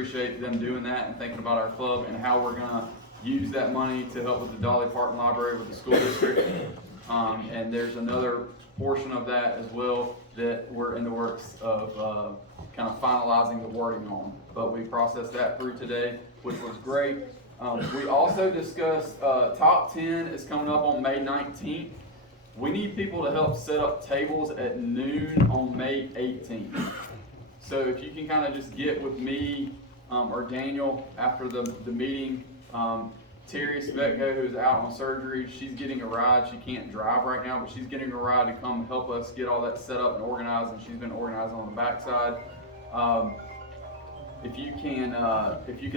appreciate them doing that and thinking about our club and how we're gonna use that money to help with the Dolly Parton Library with the school district. And there's another portion of that as well that we're in the works of kind of finalizing the wording on. But we processed that through today, which was great. We also discussed Top 10 is coming up on May 19th. We need people to help set up tables at noon on May 18th. So if you can kind of just get with me or Daniel after the meeting. Terry Svetko, who's out on surgery, she's getting a ride. She can't drive right now, but she's getting a ride to come help us get all that set up and organized, and she's been organizing on the backside. If you can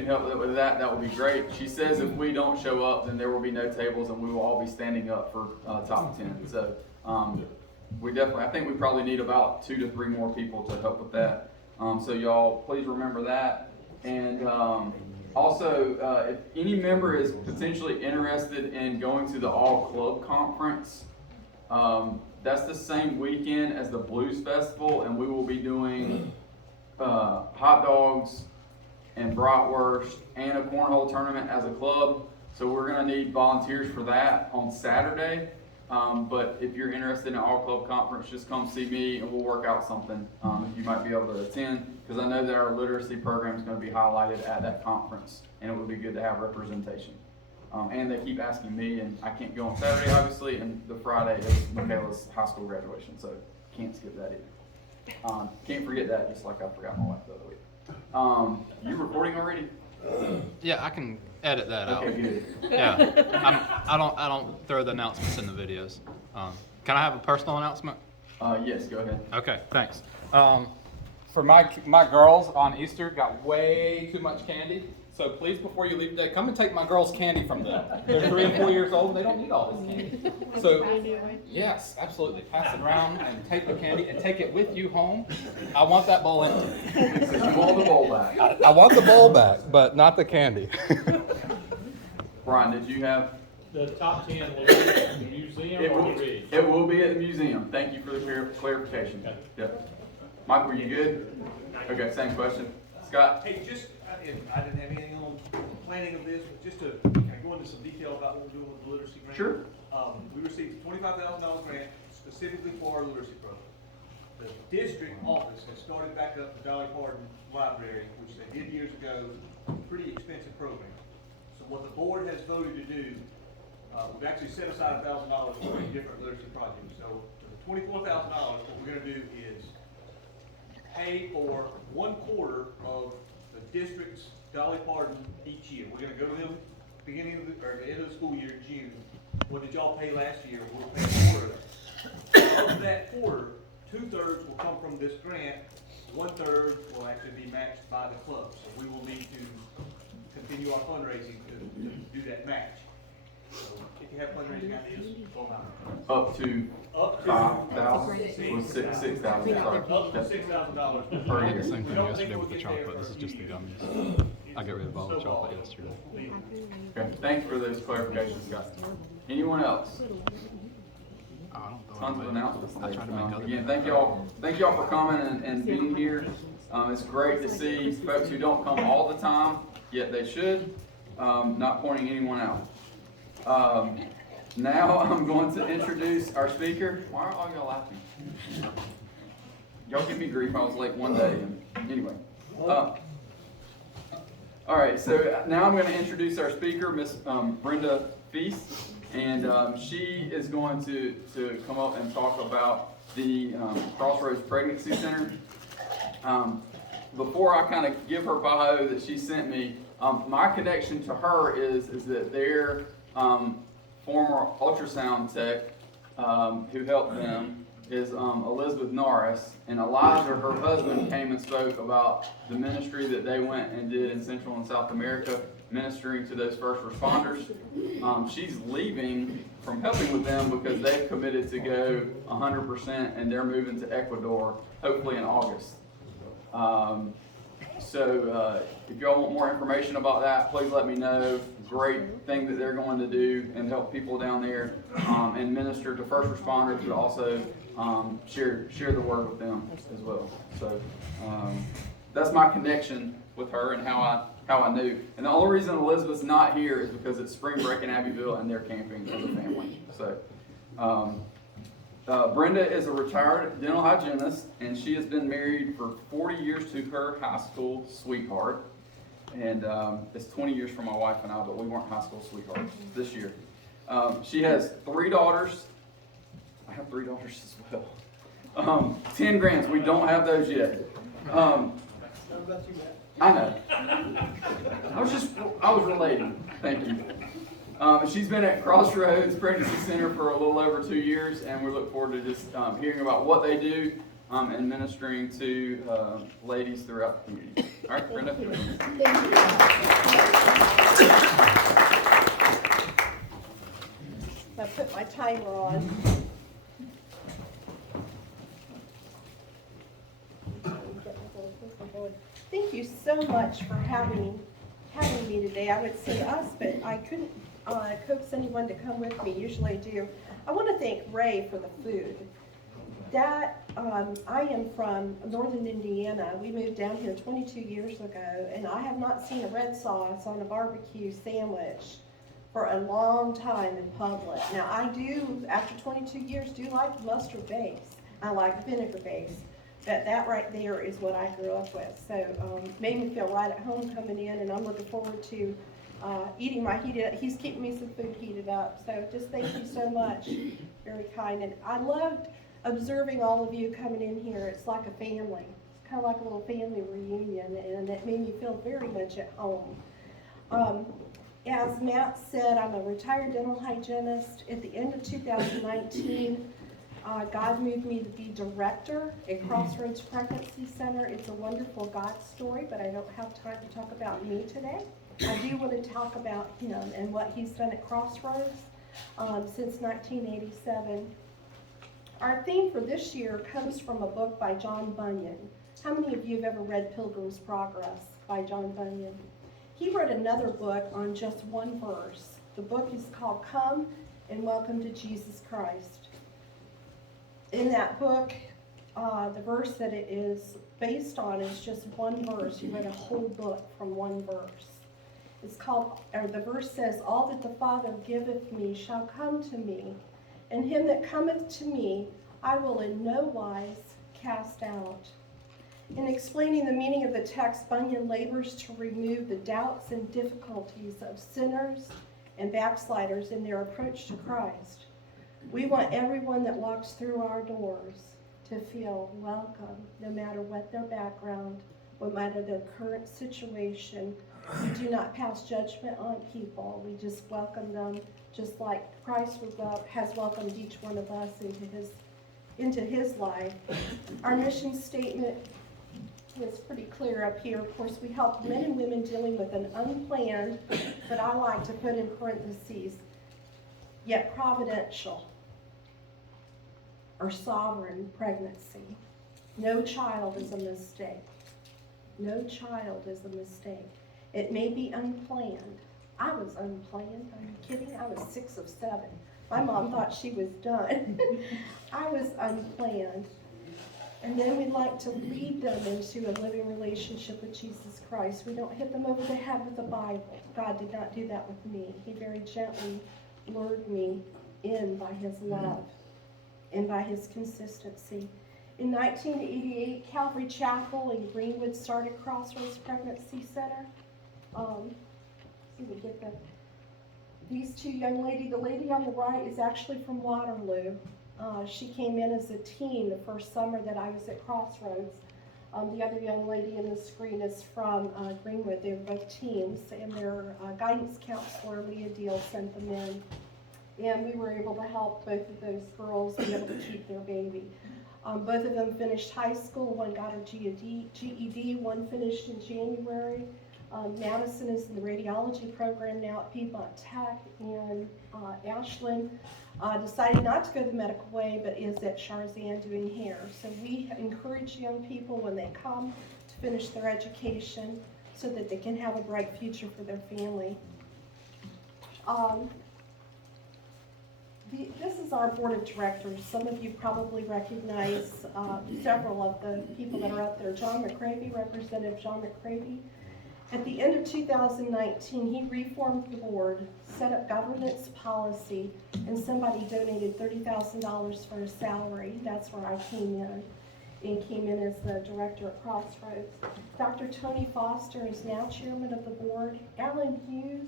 help with that, that would be great. She says if we don't show up, then there will be no tables, and we will all be standing up for Top 10. So I think we probably need about 2 to 3 more people to help with that. So y'all, please remember that. And also, if any member is potentially interested in going to the All Club Conference, that's the same weekend as the Blues Festival, and we will be doing hot dogs and bratwurst and a cornhole tournament as a club. So we're going to need volunteers for that on Saturday. But if you're interested in All Club Conference, just come see me and we'll work out something if you might be able to attend, because I know that our literacy program is going to be highlighted at that conference, and it would be good to have representation. And they keep asking me, and I can't go on Saturday, obviously, and the Friday is Michaela's high school graduation, so can't skip that either. Can't forget that, just like I forgot my wife the other week. You recording already? Yeah, I can edit that out. Okay, good. Yeah, I don't throw the announcements in the videos. Can I have a personal announcement? Yes, go ahead. Okay, thanks. For my girls on Easter got way too much candy. So please, before you leave today, come and take my girls' candy from them. They're 3 and 4 years old, and they don't need all this candy. So, yes, absolutely. Pass it around and take the candy and take it with you home. I want that bowl empty. So you want the bowl back. I want the bowl back, but not the candy. Brian, did you have? The top 10 will be at the museum or the Ridge? It will be at the museum. Thank you for the clarification. Okay. Yep. Mike, were you good? Okay, same question. Scott? Hey, I didn't have anything on planning of this, but just to kind of go into some detail about what we're doing with the literacy grant. Sure. We received a $25,000 grant specifically for our literacy program. The district office has started back up the Dolly Parton Library, which they did years ago, pretty expensive program. So what the board has voted to do, we've actually set aside $1,000 for a different literacy project. So for the $24,000, what we're going to do is pay for 1/4 of the district's Dolly Parton each year. We're going to go to them beginning of the end of the school year in June. What did y'all pay last year? We'll pay a quarter of that. Of that quarter, 2/3 will come from this grant. 1/3 will actually be matched by the club. So we will need to continue our fundraising to do that match. So if you have fundraising ideas, go on. Up to 5,000? Was 6,000, sorry. Up to $6,000 Per year. Same We thing don't yesterday think with the we'll get there chocolate. This is for just the you. gummies. I got rid of all the chocolate yesterday. Okay, thanks for those clarifications, Scott. Anyone else? Tons of announcements today. Again, thank y'all for coming and being here. It's great to see folks who don't come all the time, yet they should. Not pointing anyone out. Now I'm going to introduce our speaker. Why are all y'all laughing? Y'all give me grief. I was late one day. Anyway. All right, so now I'm going to introduce our speaker, Miss Brenda Feece, and she is going to come up and talk about the Crossroads Pregnancy Center. Before I kind of give her bio that she sent me, my connection to her is that their former ultrasound tech who helped them is Elizabeth Norris, and Elijah, her husband, came and spoke about the ministry that they went and did in Central and South America, ministering to those first responders. She's leaving from helping with them because they've committed to go 100%, and they're moving to Ecuador, hopefully in August. So if y'all want more information about that, please let me know. Great thing that they're going to do and help people down there and minister to first responders, but also share the word with them as well. So that's my connection with her and how I knew. And the only reason Elizabeth's not here is because it's spring break in Abbeville and they're camping as a family. So, Brenda is a retired dental hygienist, and she has been married for 40 years to her high school sweetheart. And it's 20 years for my wife and I, but we weren't high school sweethearts this year. She has 3 daughters. I have 3 daughters as well. 10 grands. We don't have those yet. I know. I was relating. Thank you. She's been at Crossroads Pregnancy Center for a little over 2 years, and we look forward to just hearing about what they do and ministering to ladies throughout the community. All right, Brenda. Thank you. I put my timer on. Thank you so much for having me today. I would say us, but I couldn't coax anyone to come with me. Usually I do. I want to thank Ray for the food. I am from northern Indiana. We moved down here 22 years ago, and I have not seen a red sauce on a barbecue sandwich for a long time in public. Now I do, after 22 years, do like mustard base. I like vinegar base. But that right there is what I grew up with. So made me feel right at home coming in, and I'm looking forward to eating my he's keeping me some food heated up. So just thank you so much. Very kind. And I loved observing all of you coming in here. It's like a family. It's kind of like a little family reunion, and it made me feel very much at home. As Matt said, I'm a retired dental hygienist. At the end of 2019, God moved me to be director at Crossroads Pregnancy Center. It's a wonderful God story, but I don't have time to talk about me today. I do want to talk about him and what he's done at Crossroads since 1987. Our theme for this year comes from a book by John Bunyan. How many of you have ever read Pilgrim's Progress by John Bunyan? He wrote another book on just one verse. The book is called Come and Welcome to Jesus Christ. In that book, the verse that it is based on is just one verse. He wrote a whole book from one verse. The verse says, "All that the Father giveth me shall come to me, and him that cometh to me I will in no wise cast out." In explaining the meaning of the text, Bunyan labors to remove the doubts and difficulties of sinners and backsliders in their approach to Christ. We want everyone that walks through our doors to feel welcome, no matter what their background, no matter their current situation. We do not pass judgment on people. We just welcome them, just like Christ has welcomed each one of us into his life. Our mission statement is pretty clear up here. Of course, we help men and women dealing with an unplanned, but I like to put in parentheses, yet providential or sovereign pregnancy. No child is a mistake. No child is a mistake. It may be unplanned. I was unplanned. Are you kidding? I was 6 of 7. My mom thought she was done. I was unplanned. And then we like to lead them into a living relationship with Jesus Christ. We don't hit them over the head with the Bible. God did not do that with me. He very gently lured me in by his love and by his consistency. In 1988, Calvary Chapel in Greenwood started Crossroads Pregnancy Center. These two young ladies, the lady on the right is actually from Waterloo. She came in as a teen the first summer that I was at Crossroads. The other young lady in the screen is from Greenwood. They were both teens, and their guidance counselor, Leah Deal, sent them in. And we were able to help both of those girls be able to keep their baby. Both of them finished high school. One got her GED, one finished in January. Madison is in the radiology program now at Piedmont Tech, and Ashlyn decided not to go the medical way, but is at Charzan doing hair. So we encourage young people when they come to finish their education so that they can have a bright future for their family. This is our board of directors. Some of you probably recognize several of the people that are up there. John McCravey, Representative John McCravey, At the end of 2019, he reformed the board, set up governance policy, and somebody donated $30,000 for his salary. That's where I came in, and came in as the director at Crossroads. Dr. Tony Foster is now chairman of the board. Alan Hughes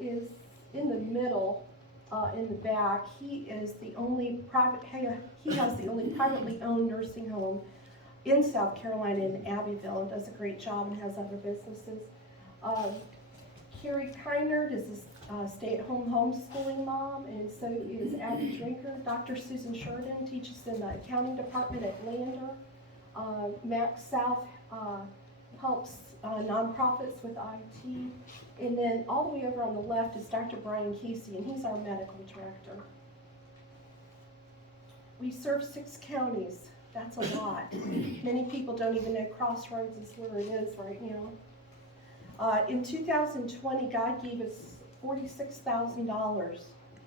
is in the middle, in the back. He is the only he has the only privately owned nursing home in South Carolina in Abbeville, and does a great job and has other businesses. Carrie Kynard is a stay-at-home homeschooling mom, and so is Abby Drinker. Dr. Susan Sheridan teaches in the accounting department at Lander. Max South helps nonprofits with IT. And then all the way over on the left is Dr. Brian Casey, and he's our medical director. We serve 6 counties. That's a lot. Many people don't even know Crossroads is where it is right now. In 2020, God gave us $46,000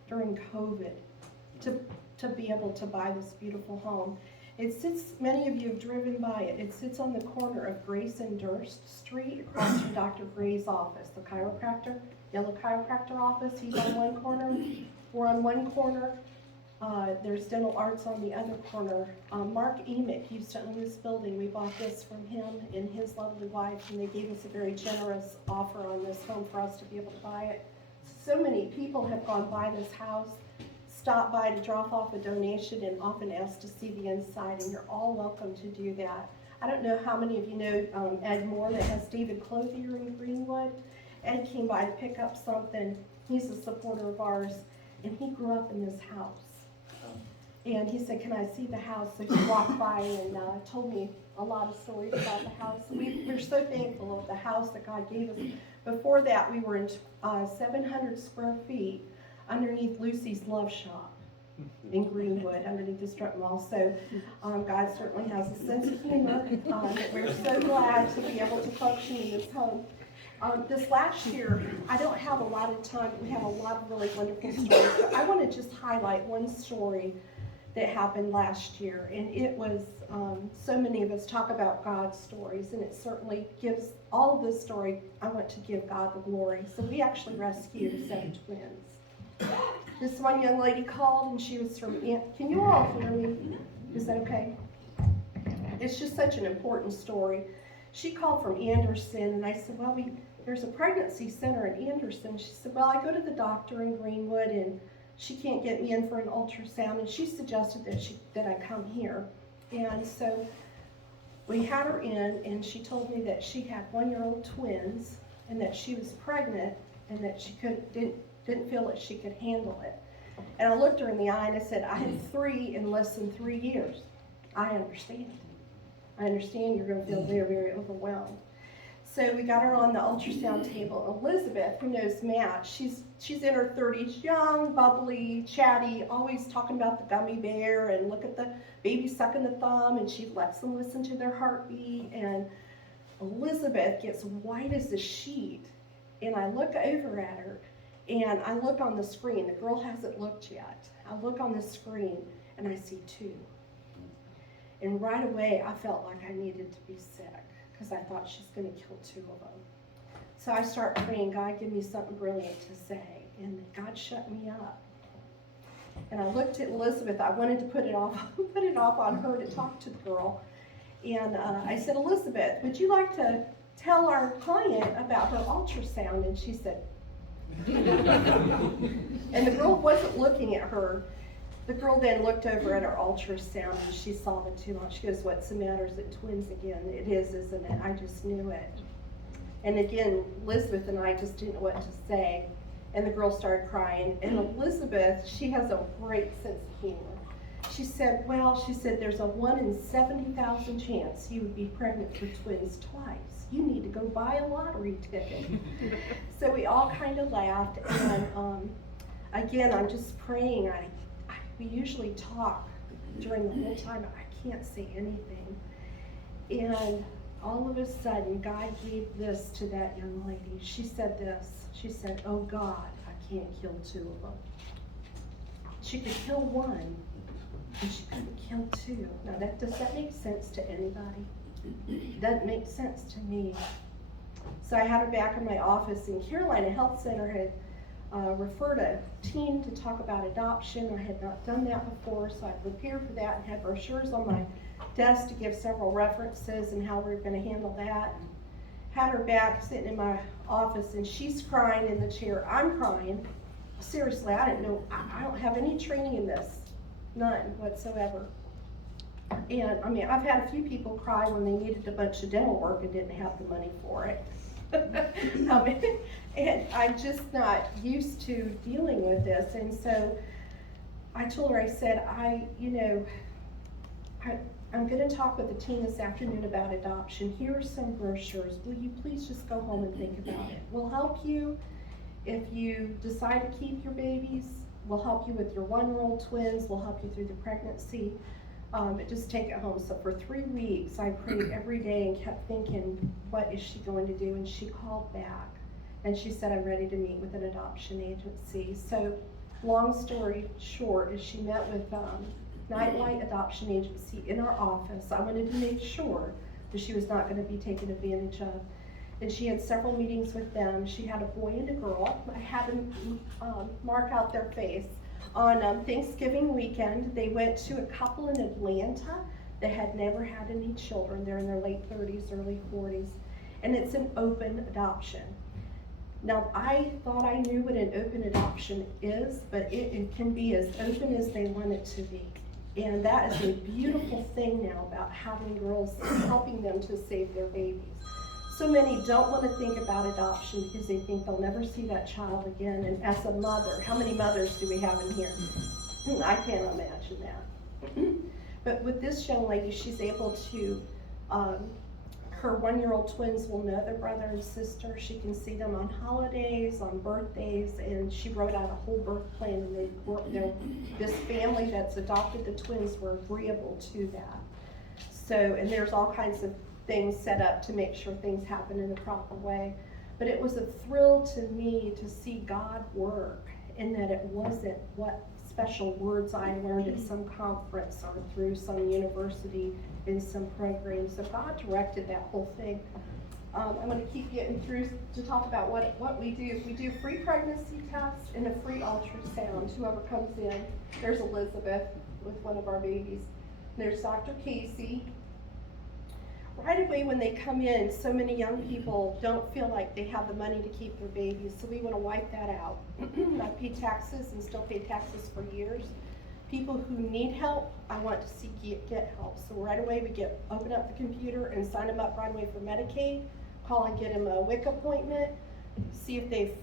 during COVID to be able to buy this beautiful home. It sits, many of you have driven by it. It sits on the corner of Grace and Durst Street across from Dr. Gray's office, the chiropractor, yellow chiropractor office. He's on one corner. We're on one corner. There's Dental Arts on the other corner. Mark Emick used to own this building. We bought this from him and his lovely wife, and they gave us a very generous offer on this home for us to be able to buy it. So many people have gone by this house, stopped by to drop off a donation, and often asked to see the inside, and you're all welcome to do that. I don't know how many of you know Ed Moore that has David Clothier in Greenwood. Ed came by to pick up something. He's a supporter of ours, and he grew up in this house. And he said, "Can I see the house?" So he walked by and told me a lot of stories about the house. We're so thankful of the house that God gave us. Before that, we were in 700 square feet underneath Lucy's Love Shop in Greenwood, underneath the strip mall. So God certainly has a sense of humor. We're so glad to be able to function in this home. This last year, I don't have a lot of time, but we have a lot of really wonderful stories. But I want to just highlight one story that happened last year, and it was, so many of us talk about God's stories, and it certainly gives, all of this story, I want to give God the glory. So we actually rescued 7 twins. This one young lady called, and she was from, can you all hear me? Is that okay? It's just such an important story. She called from Anderson, and I said, well, there's a pregnancy center in Anderson. She said, well, I go to the doctor in Greenwood, and she can't get me in for an ultrasound, and she suggested that I come here. And so we had her in, and she told me that she had 1-year-old twins, and that she was pregnant, and that she didn't feel that she could handle it. And I looked her in the eye, and I said, I had 3 in less than 3 years. I understand. I understand you're going to feel very, very overwhelmed. So we got her on the ultrasound table. Elizabeth, who knows Matt, she's in her 30s, young, bubbly, chatty, always talking about the gummy bear and look at the baby sucking the thumb, and she lets them listen to their heartbeat. And Elizabeth gets white as a sheet, and I look over at her, and I look on the screen. The girl hasn't looked yet. I look on the screen, and I see 2. And right away, I felt like I needed to be sick, because I thought she's going to kill 2 of them. So I start praying, God, give me something brilliant to say. And God shut me up. And I looked at Elizabeth. I wanted to put it off on her to talk to the girl. And I said, Elizabeth, would you like to tell our client about her ultrasound? And she said, and the girl wasn't looking at her. The girl then looked over at her ultrasound, and she saw the tumor. She goes, what's the matter? Is it twins again? It is, isn't it? I just knew it. And again, Elizabeth and I just didn't know what to say. And the girl started crying. And Elizabeth, she has a great sense of humor. She said, there's a 1 in 70,000 chance you would be pregnant for twins twice. You need to go buy a lottery ticket. So we all kind of laughed. And again, I'm just praying. We usually talk during the whole time. I can't say anything. And all of a sudden, God gave this to that young lady. She said this. She said, oh God, I can't kill 2 of them. She could kill 1, and she couldn't kill 2. Now, does that make sense to anybody? It doesn't make sense to me. So I had her back in my office, and Carolina Health Center had referred a teen to talk about adoption. I had not done that before, so I prepared for that and had brochures on my desk to give several references and how we were going to handle that. And had her back sitting in my office, and she's crying in the chair. I'm crying. Seriously, I didn't know. I don't have any training in this, none whatsoever. And I mean, I've had a few people cry when they needed a bunch of dental work and didn't have the money for it. And I'm just not used to dealing with this. And so I told her, I said, I'm gonna talk with the team this afternoon about adoption. Here are some brochures. Will you please just go home and think about it? We'll help you if you decide to keep your babies. We'll help you with your 1-year-old twins. We'll help you through the pregnancy. But just take it home. So for 3 weeks, I prayed every day and kept thinking, what is she going to do? And she called back and she said, I'm ready to meet with an adoption agency. So long story short is she met with Nightlight Adoption Agency in our office. I wanted to make sure that she was not going to be taken advantage of. And she had several meetings with them. She had a boy and a girl. I had them mark out their face. On Thanksgiving weekend, they went to a couple in Atlanta that had never had any children. They're in their late 30s, early 40s, and it's an open adoption. Now, I thought I knew what an open adoption is, but it can be as open as they want it to be. And that is a beautiful thing now about having girls and helping them to save their babies. So many don't want to think about adoption because they think they'll never see that child again. And as a mother, how many mothers do we have in here? I can't imagine that. But with this young lady, she's able to, her 1-year-old twins will know their brother and sister. She can see them on holidays, on birthdays, and she wrote out a whole birth plan. And this family that's adopted the twins were agreeable to that. So, and there's all kinds of things set up to make sure things happen in the proper way. But it was a thrill to me to see God work, and that it wasn't what special words I learned at some conference or through some university in some program. So God directed that whole thing. I'm going to keep getting through to talk about what we do. We do free pregnancy tests and a free ultrasound. Whoever comes in, there's Elizabeth with one of our babies. There's Dr. Casey. Right away when they come in, so many young people don't feel like they have the money to keep their babies, so we want to wipe that out. I've paid taxes and still pay taxes for years. People who need help, I want to see get help. So right away we open up the computer and sign them up right away for Medicaid, call and get them a WIC appointment, see if they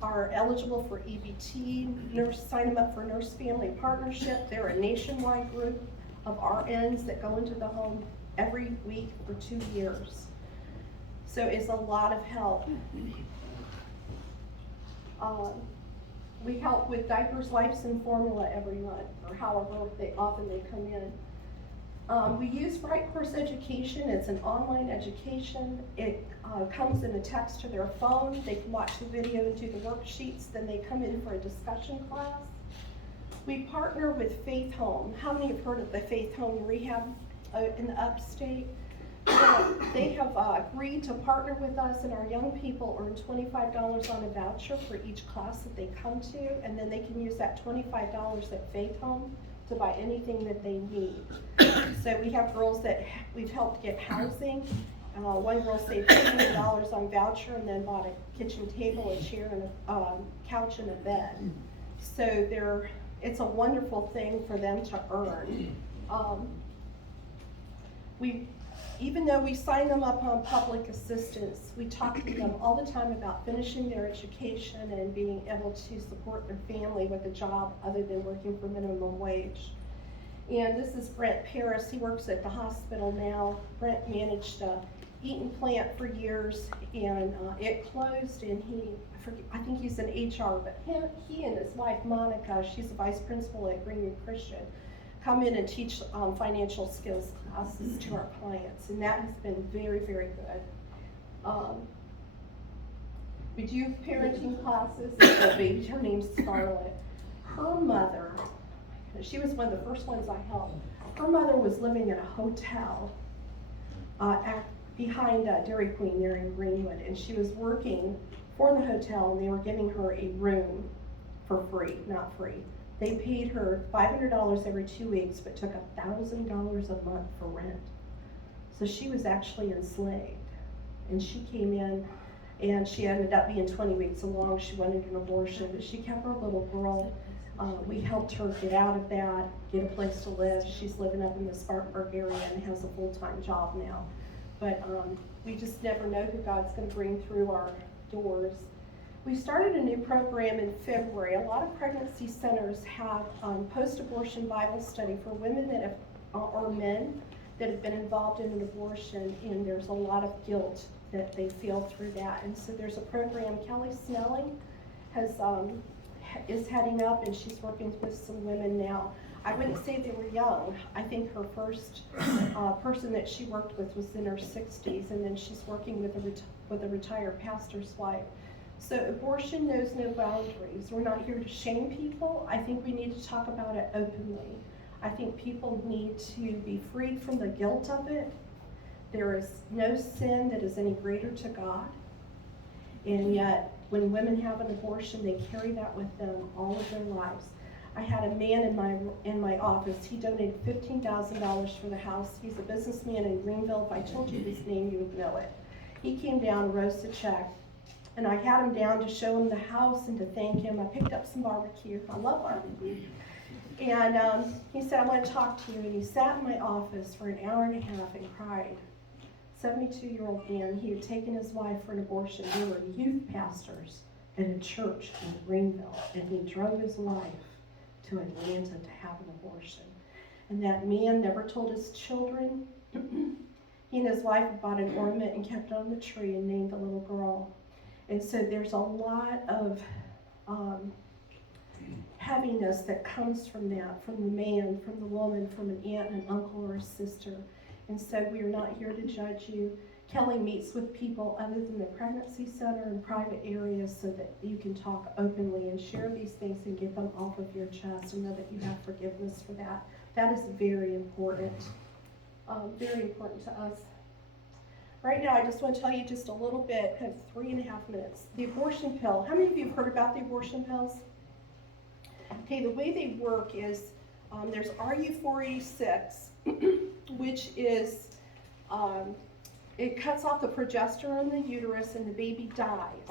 are eligible for EBT, sign them up for Nurse Family Partnership. They're a nationwide group of RNs that go into the home every week for 2 years. So it's a lot of help. We help with diapers, wipes, and formula every month, or however often they come in. We use Bright Course Education. It's an online education. It comes in a text to their phone. They can watch the video and do the worksheets. Then they come in for a discussion class. We partner with Faith Home. How many have heard of the Faith Home Rehab in the upstate? They have agreed to partner with us, and our young people earn $25 on a voucher for each class that they come to, and then they can use that $25 at Faith Home to buy anything that they need. So we have girls that we've helped get housing. One girl saved $200 on voucher and then bought a kitchen table, a chair, and a couch and a bed. So it's a wonderful thing for them to earn. Even though we sign them up on public assistance, we talk to them all the time about finishing their education and being able to support their family with a job other than working for minimum wage. And this is Brent Paris. He works at the hospital now. Brent managed Eaton Plant for years, and it closed, and I think he's in HR, but he and his wife, Monica, she's a vice principal at Greenwood Christian, come in and teach financial skills classes to our clients, and that has been very, very good. We do parenting classes. Her name's Scarlett. Her mother, she was one of the first ones I helped. Her mother was living in a hotel behind Dairy Queen there in Greenwood, and she was working for the hotel, and they were giving her a room for free, not free. They paid her $500 every 2 weeks, but took $1,000 a month for rent. So she was actually enslaved. And she came in, and she ended up being 20 weeks along. She wanted an abortion, but she kept her little girl. We helped her get out of that, get a place to live. She's living up in the Spartanburg area and has a full-time job now. But we just never know who God's going to bring through our doors. We started a new program in February. A lot of pregnancy centers have post-abortion Bible study for women that have, or men that have been involved in an abortion, and there's a lot of guilt that they feel through that. And so there's a program Kelly Snelling is heading up, and she's working with some women now. I wouldn't say they were young. I think her first person that she worked with was in her 60s, and then she's working with a retired pastor's wife. So abortion knows no boundaries. We're not here to shame people. I think we need to talk about it openly. I think people need to be freed from the guilt of it. There is no sin that is any greater to God. And yet, when women have an abortion, they carry that with them all of their lives. I had a man in my office. He donated $15,000 for the house. He's a businessman in Greenville. If I told you his name, you would know it. He came down, wrote a check, and I had him down to show him the house and to thank him. I picked up some barbecue. I love barbecue. And he said, I want to talk to you. And he sat in my office for an hour and a half and cried. 72-year-old man. He had taken his wife for an abortion. They were youth pastors at a church in Greenville, and he drove his wife to Atlanta to have an abortion. And that man never told his children. He and his wife had bought an ornament and kept it on the tree and named the little girl. And so there's a lot of heaviness that comes from that, from the man, from the woman, from an aunt, an uncle, or a sister. And so we are not here to judge you. Kelly meets with people other than the pregnancy center and private areas so that you can talk openly and share these things and get them off of your chest and know that you have forgiveness for that. That is very important to us. Right now, I just want to tell you just a little bit, kind of 3.5 minutes. The abortion pill. How many of you have heard about the abortion pills? Okay, the way they work is there's RU486, which is, it cuts off the progesterone in the uterus and the baby dies.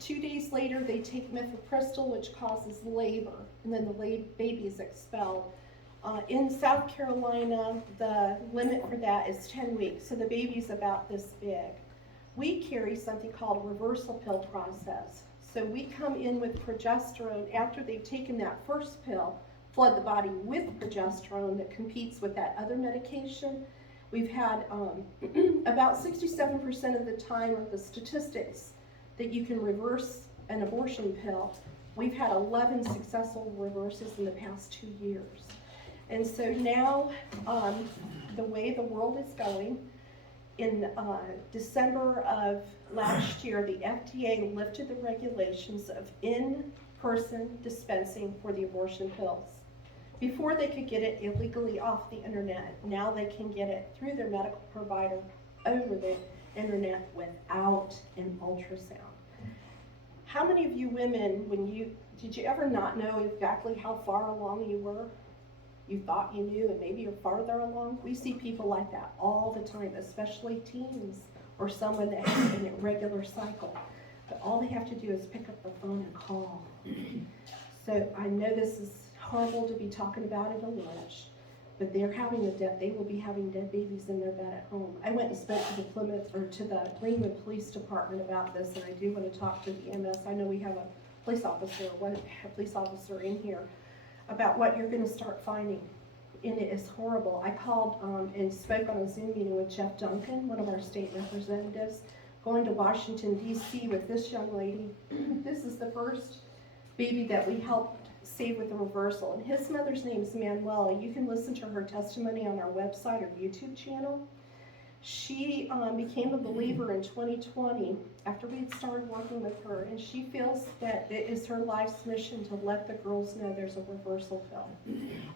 2 days later, they take mifepristol, which causes labor, and then the baby is expelled. In South Carolina, the limit for that is 10 weeks, so the baby's about this big. We carry something called a reversal pill process. So we come in with progesterone after they've taken that first pill, flood the body with progesterone that competes with that other medication. We've had about 67% of the time of the statistics that you can reverse an abortion pill. We've had 11 successful reverses in the past 2 years. And so now, the way the world is going, in December of last year, the FDA lifted the regulations of in-person dispensing for the abortion pills. Before they could get it illegally off the internet, now they can get it through their medical provider over the internet without an ultrasound. How many of you women, did you ever not know exactly how far along you were? You thought you knew and maybe you're farther along? We see people like that all the time, especially teens or someone that has an irregular cycle. But all they have to do is pick up the phone and call. So I know this is horrible to be talking about at a lunch, but they will be having dead babies in their bed at home. I went and spoke to the Greenwood Police Department about this, and I do want to talk to the EMS. I know we have a police officer in here about what you're going to start finding, and it is horrible. I called and spoke on a Zoom meeting with Jeff Duncan, one of our state representatives, going to Washington, D.C. with this young lady. This is the first baby that we helped save with a reversal, and his mother's name is Manuela. You can listen to her testimony on our website or YouTube channel. She became a believer in 2020 after we had started working with her, and she feels that it is her life's mission to let the girls know there's a reversal pill.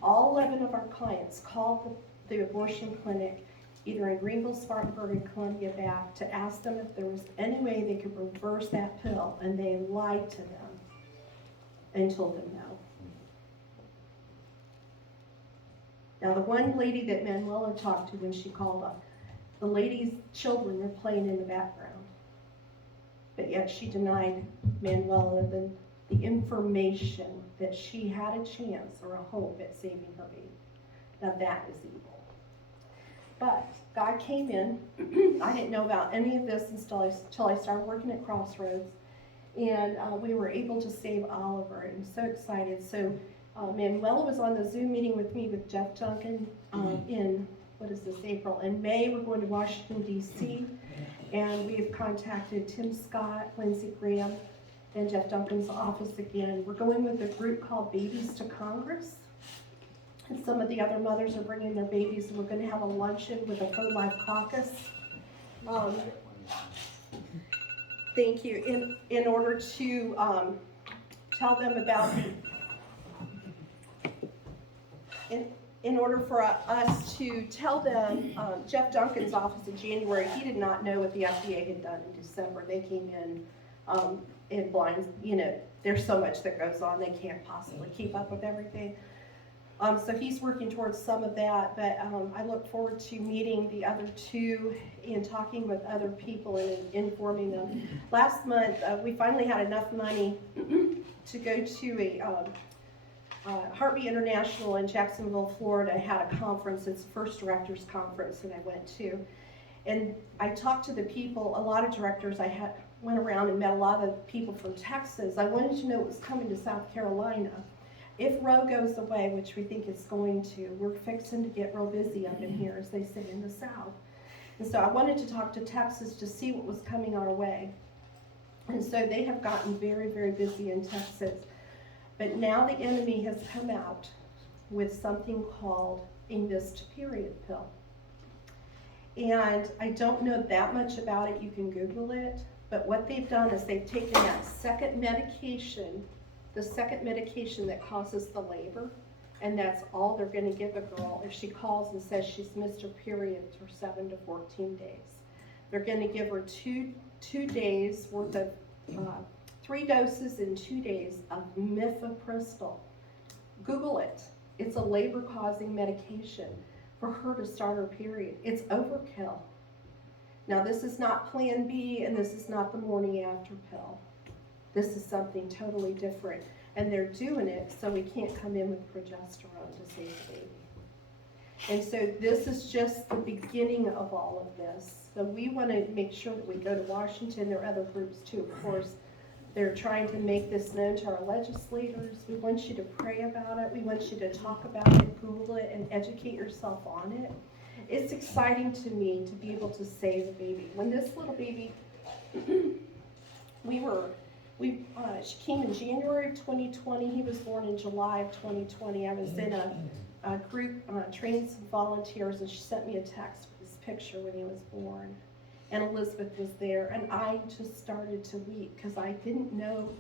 All 11 of our clients called the abortion clinic either in Greenville, Spartanburg, and Columbia back to ask them if there was any way they could reverse that pill, and they lied to them and told them no. Now, the one lady that Manuela talked to when she called up, the lady's children were playing in the background. But yet she denied Manuela the information that she had a chance or a hope at saving her baby. Now that is evil. But God came in. I didn't know about any of this until I started working at Crossroads. And we were able to save Oliver. I'm so excited. So Manuela was on the Zoom meeting with me with Jeff Duncan in, April. In May, we're going to Washington, D.C. And we have contacted Tim Scott, Lindsey Graham, and Jeff Duncan's office again. We're going with a group called Babies to Congress. And some of the other mothers are bringing their babies, and we're going to have a luncheon with a pro-life caucus. Thank you. In order to tell them about, in order for us to tell them, Jeff Duncan's office in January, he did not know what the FDA had done in December. They came in blinds. You know, there's so much that goes on, they can't possibly keep up with everything. So he's working towards some of that, but I look forward to meeting the other two and talking with other people and informing them. Last month, we finally had enough money to go to a Heartbeat International in Jacksonville, Florida had a conference. It's the first directors conference that I went to. And I talked to the people, a lot of directors. Went around and met a lot of people from Texas. I wanted to know what was coming to South Carolina. If Roe goes away, which we think it's going to, we're fixing to get real busy up in here, as they say in the South. And so I wanted to talk to Texas to see what was coming our way. And so they have gotten very, very busy in Texas. But now the enemy has come out with something called a missed period pill. And I don't know that much about it. You can Google it. But what they've done is they've taken that second medication, the second medication that causes the labor, and that's all they're going to give a girl if she calls and says she's missed her period for 7 to 14 days. They're going to give her two days worth of 3 doses in 2 days of mifepristol. Google it. It's a labor-causing medication for her to start her period. It's overkill. Now, this is not Plan B, and this is not the morning after pill. This is something totally different. And they're doing it so we can't come in with progesterone to save the baby. And so this is just the beginning of all of this. So we want to make sure that we go to Washington. There are other groups too, of course. They're trying to make this known to our legislators. We want you to pray about it. We want you to talk about it, Google it, and educate yourself on it. It's exciting to me to be able to save a baby. When this little baby, she came in January of 2020. He was born in July of 2020. I was in a group training some volunteers, and she sent me a text with this picture when he was born. And Elizabeth was there, and I just started to weep because I didn't know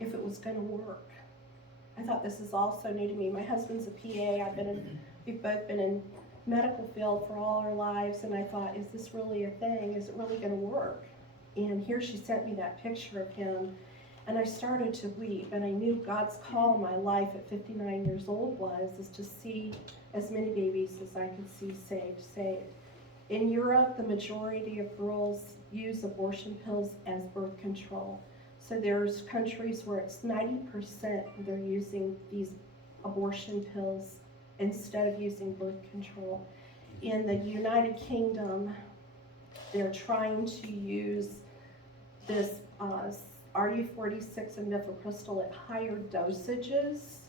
if it was going to work. I thought, this is all so new to me. My husband's a PA. We've both been in medical field for all our lives, and I thought, is this really a thing? Is it really going to work? And here she sent me that picture of him, and I started to weep, and I knew God's call in my life at 59 years old is to see as many babies as I could see saved. In Europe, the majority of girls use abortion pills as birth control. So there's countries where it's 90% they're using these abortion pills instead of using birth control. In the United Kingdom, they're trying to use this RU46 and mifepristol at higher dosages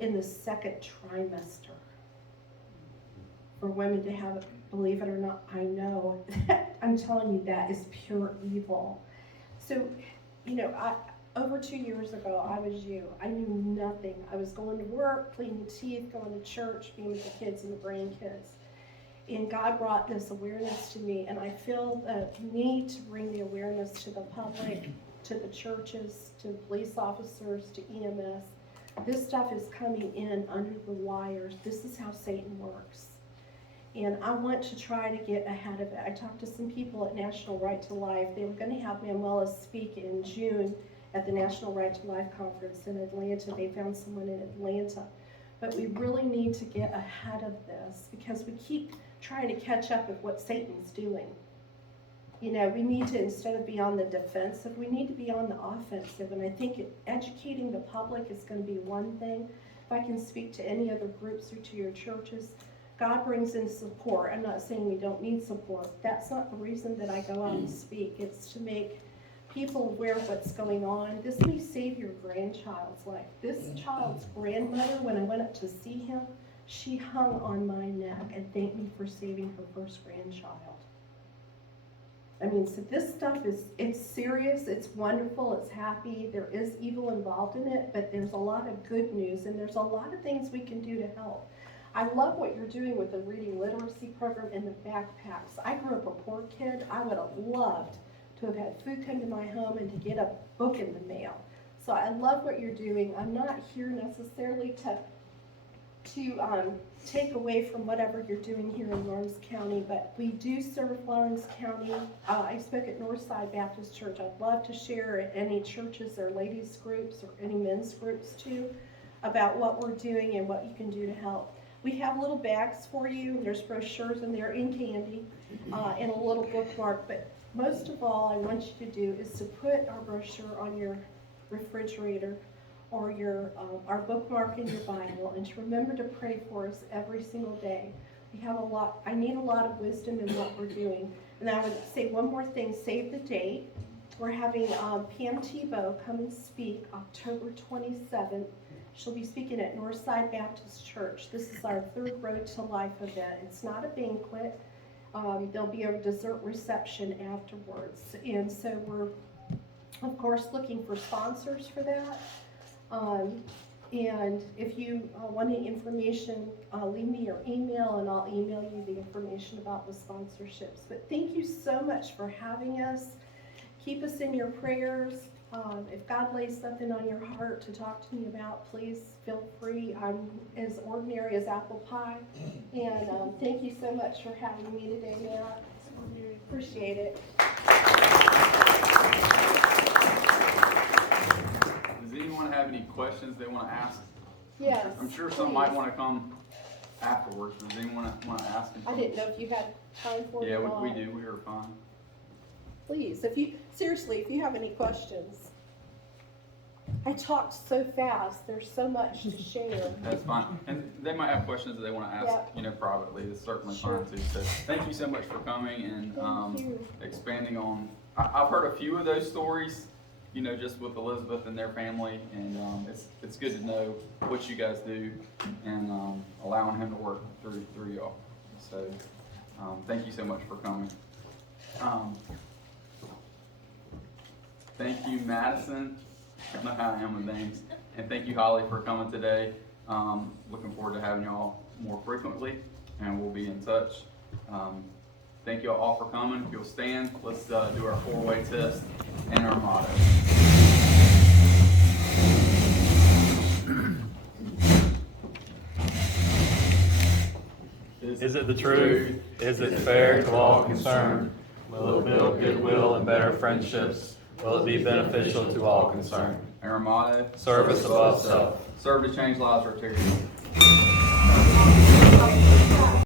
in the second trimester for women to have it. Believe it or not, I know. I'm telling you, that is pure evil. So, over 2 years ago, I was you. I knew nothing. I was going to work, cleaning teeth, going to church, being with the kids and the grandkids. And God brought this awareness to me, and I feel the need to bring the awareness to the public, to the churches, to police officers, to EMS. This stuff is coming in under the wires. This is how Satan works. And I want to try to get ahead of it. I talked to some people at National Right to Life. They were going to have Manuela speak in June at the National Right to Life conference in Atlanta. They found someone in Atlanta. But we really need to get ahead of this because we keep trying to catch up with what Satan's doing. You know, we need to, instead of be on the defensive, we need to be on the offensive. And I think educating the public is going to be one thing. If I can speak to any other groups or to your churches, God brings in support. I'm not saying we don't need support. That's not the reason that I go out and speak. It's to make people aware of what's going on. This may save your grandchild's life. This child's grandmother, when I went up to see him, she hung on my neck and thanked me for saving her first grandchild. I mean, so this stuff it's serious, it's wonderful, it's happy. There is evil involved in it, but there's a lot of good news, and there's a lot of things we can do to help. I love what you're doing with the reading literacy program and the backpacks. I grew up a poor kid. I would have loved to have had food come to my home and to get a book in the mail. So I love what you're doing. I'm not here necessarily to take away from whatever you're doing here in Lawrence County, but we do serve Lawrence County. I spoke at Northside Baptist Church. I'd love to share at any churches or ladies groups or any men's groups too about what we're doing and what you can do to help. We have little bags for you. There's brochures in there and candy and a little bookmark, but most of all I want you to do is to put our brochure on your refrigerator or your our bookmark in your Bible, and to remember to pray for us every single day. We have a lot, I need a lot of wisdom in what we're doing. And I would say one more thing, save the date. We're having Pam Tebow come and speak October 27th. She'll be speaking at Northside Baptist Church. This is our third Road to Life event. It's not a banquet. There'll be a dessert reception afterwards. And so we're, of course, looking for sponsors for that. And if you want any information, leave me your email and I'll email you the information about the sponsorships. But thank you so much for having us. Keep us in your prayers. If God lays something on your heart to talk to me about, please feel free. I'm as ordinary as apple pie. And thank you so much for having me today, Matt. Appreciate it. Does anyone have any questions they want to ask? Yes. I'm sure some might want to come afterwards. Does anyone want to ask? I didn't know if you had time for it. Yeah, or we not. do. We are fine. Please, if you have any questions. I talked so fast, there's so much to share. That's fine. And they might have questions that they want to ask, Yep. Privately. It's certainly Sure. fine too. So thank you so much for coming and Thank you. expanding on. I've heard a few of those stories, just with Elizabeth and their family, and it's good to know what you guys do and allowing him to work through y'all. So thank you so much for coming. Thank you, Madison. I don't know how I am with names. And thank you, Holly, for coming today. Looking forward to having y'all more frequently, and we'll be in touch. Thank you all for coming. If you'll stand, let's do our four-way test and our motto. Is it the truth? Is it fair to all concerned? Will it build goodwill and better friendships? Will it be beneficial to all concerned? And our motto, Service above self. serve to change lives, Rotary.